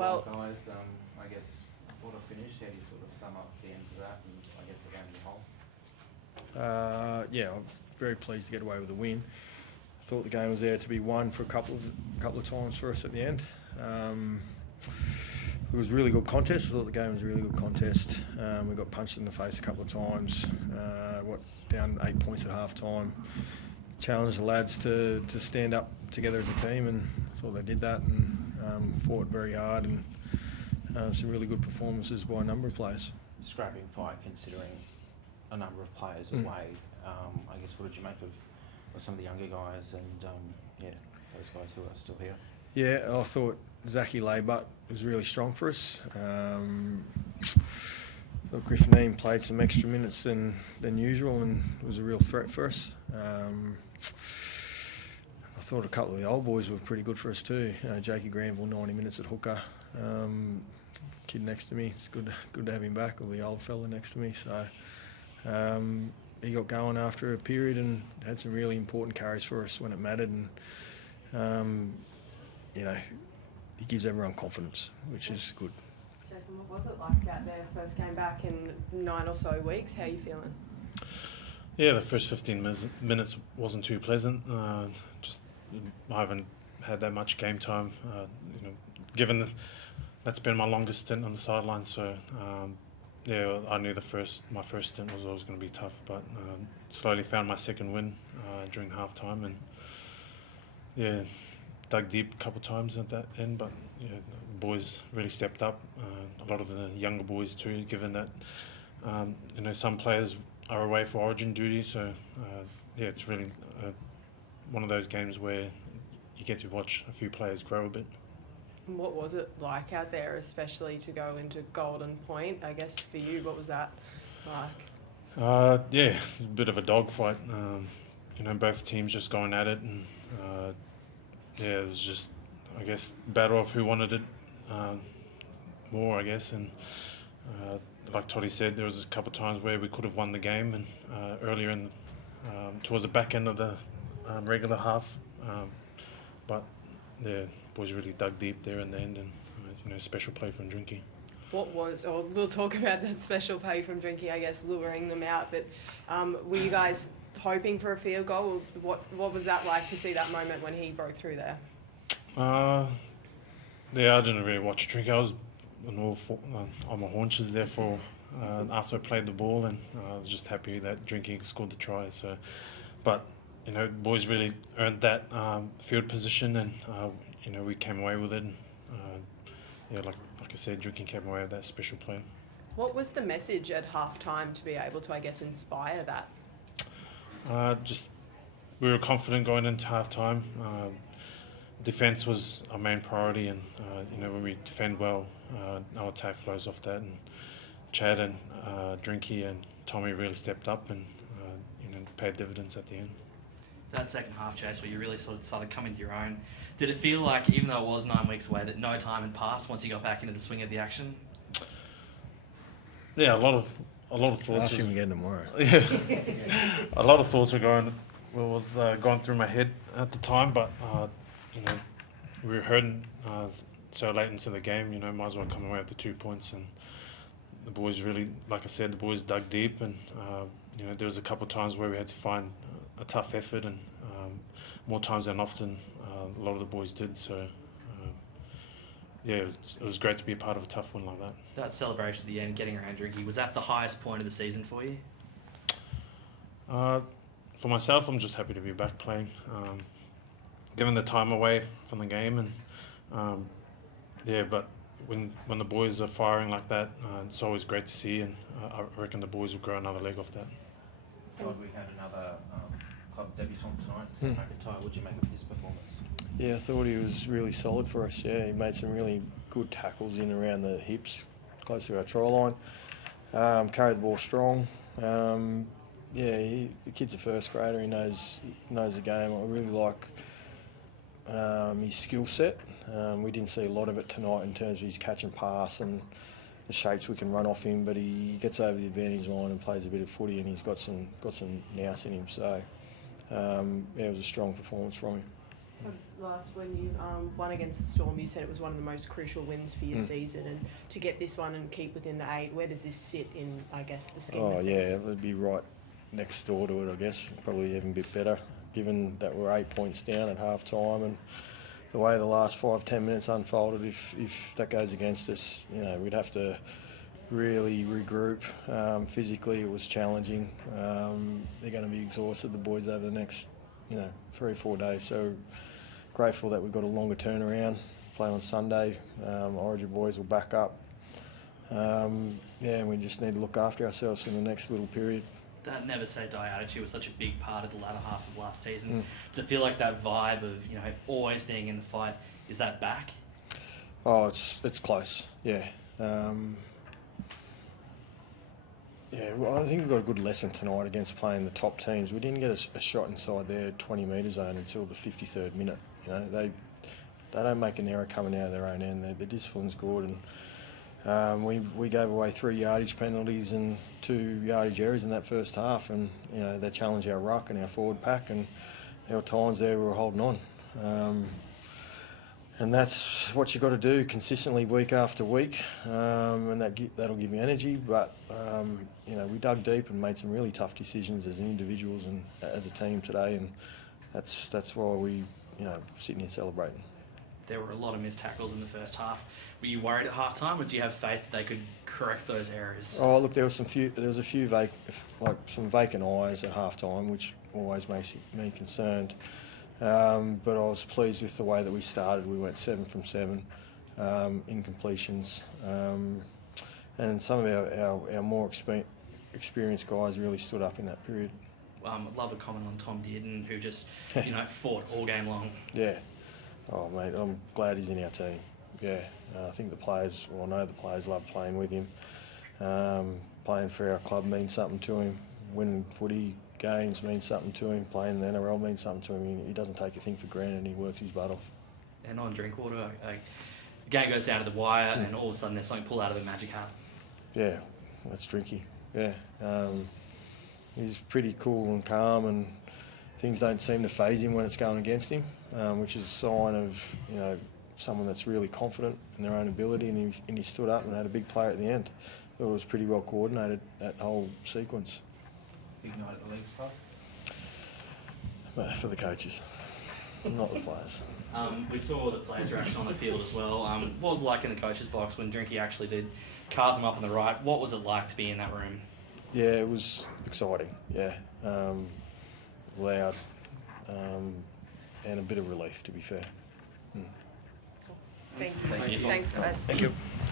Well, guys, I guess what I finished, how do you sort of sum up the ends of that and I guess the game as a whole? Yeah, I'm very pleased to get away with the win. I thought the game was there to be won for a couple of times for us at the end. It was a really good contest. I thought the game was a really good contest. We got punched in the face a couple of times. Down 8 points at half time. Challenged the lads to stand up together as a team, and I thought they did that and fought very hard, and some really good performances by a number of players. Scrapping fight considering a number of players away. I guess what did you make of some of the younger guys and those guys who are still here? Yeah, I thought Zachy Laybutt was really strong for us. I thought Griffinine played some extra minutes than usual and was a real threat for us. I thought a couple of the old boys were pretty good for us too. Jakey Granville, 90 minutes at hooker. Kid next to me, it's good to have him back, or the old fella next to me. So he got going after a period and had some really important carries for us when it mattered. And he gives everyone confidence, which is good. Jason, what was it like out there first game back in 9 or so weeks? How are you feeling? Yeah, the first 15 minutes wasn't too pleasant. I haven't had that much game time. Given that's been my longest stint on the sideline, so I knew my first stint was always going to be tough. But slowly found my second win during half time, and dug deep a couple of times at that end. But the boys really stepped up. A lot of the younger boys too, given that some players are away for Origin duty. So it's really one of those games where you get to watch a few players grow a bit. What was it like out there, especially to go into Golden Point? I guess for you, what was that like? A bit of a dogfight. Both teams just going at it, and it was just, I guess, battle of who wanted it more, I guess. And like Toddy said, there was a couple of times where we could have won the game, and earlier towards the back end of the regular half, but boys really dug deep there in the end, and special play from Drinky. We'll talk about that special play from Drinky, I guess, luring them out, but were you guys hoping for a field goal? What was that like to see that moment when he broke through there? I didn't really watch Drinky. I was on my haunches there for after I played the ball, and I was just happy that Drinky scored the try. So, but boys really earned that field position, and we came away with it. And, like I said, Drinky came away with that special play. What was the message at half time to be able to, I guess, inspire that? We were confident going into half time. Defence was our main priority, and when we defend well, our attack flows off that. And Chad and Drinky and Tommy really stepped up and paid dividends at the end. That second half, Chase, where you really sort of started coming to your own, did it feel like, even though it was 9 weeks away, that no time had passed once you got back into the swing of the action? Yeah, a lot of thoughts. Ask him again tomorrow. Yeah, a lot of thoughts were going through my head at the time, but we were hurting so late into the game. Might as well come away with the 2 points, and the boys really, like I said, the boys dug deep, and there was a couple of times where we had to find a tough effort, and more times than often, a lot of the boys did. So. It was great to be a part of a tough one like that. That celebration at the end, getting around Drinky, was that the highest point of the season for you? For myself, I'm just happy to be back playing. Given the time away from the game, and but when the boys are firing like that, it's always great to see, and I reckon the boys will grow another leg off that. Todd, we had another club debutant tonight, South McIntyre. What did you make of his performance? Yeah, I thought he was really solid for us. Yeah, he made some really good tackles in around the hips, close to our try line. Carried the ball strong. The kid's a first grader. He knows the game. I really like his skill set. We didn't see a lot of it tonight in terms of his catch and pass and the shapes we can run off him, but he gets over the advantage line and plays a bit of footy, and he's got some nous in him. So it was a strong performance from him. Last, when you won against the Storm, you said it was one of the most crucial wins for your season, and to get this one and keep within the 8, where does this sit in, I guess, the scheme of things? Yeah, it would be right next door to it, I guess. Probably even a bit better, given that we're 8 points down at half time, and the way the last 5-10 minutes unfolded, if that goes against us, we'd have to really regroup. Physically, it was challenging. They're going to be exhausted, the boys, over the next 3 or 4 days. So grateful that we've got a longer turnaround. Play on Sunday. Origin boys will back up. And we just need to look after ourselves in the next little period. That never say die attitude was such a big part of the latter half of last season. To feel like that vibe of always being in the fight, is that back? Oh, it's close. Yeah. Well, I think we've got a good lesson tonight against playing the top teams. We didn't get a shot inside their 20-metre zone until the 53rd minute. They don't make an error coming out of their own end. Their discipline's good, and we gave away 3 yardage penalties and 2 yardage errors in that first half, and they challenged our ruck and our forward pack, and there were times there we were holding on. And that's what you've got to do consistently week after week, and that'll give you energy. But we dug deep and made some really tough decisions as individuals and as a team today, and that's why we sitting here celebrating. There were a lot of missed tackles in the first half. Were you worried at half time, or do you have faith that they could correct those errors? Oh, look, there was a few some vacant eyes at half time, which always makes me concerned. But I was pleased with the way that we started. We went 7 from 7 incompletions, and some of our more experienced guys really stood up in that period. I'd love a comment on Tom Dearden, who just fought all game long. Yeah. Oh, mate, I'm glad he's in our team. Yeah, I think I know the players love playing with him. Playing for our club means something to him. Winning footy games means something to him. Playing in the NRL means something to him. He doesn't take a thing for granted, and he works his butt off. And on Drinkwater, the game goes down to the wire, and all of a sudden there's something pulled out of a magic hat. Yeah, that's Drinky. Yeah, he's pretty cool and calm, and things don't seem to faze him when it's going against him, which is a sign of someone that's really confident in their own ability, and he stood up and had a big play at the end. It was pretty well coordinated, that whole sequence. Big night at the league, Scott? For the coaches, not the players. We saw the players' reaction on the field as well. What was it like in the coach's box when Drinky actually did carve them up on the right? What was it like to be in that room? Yeah, it was exciting. Yeah, loud, and a bit of relief, to be fair. Thank you. Thank you. Thanks, guys. Thank you.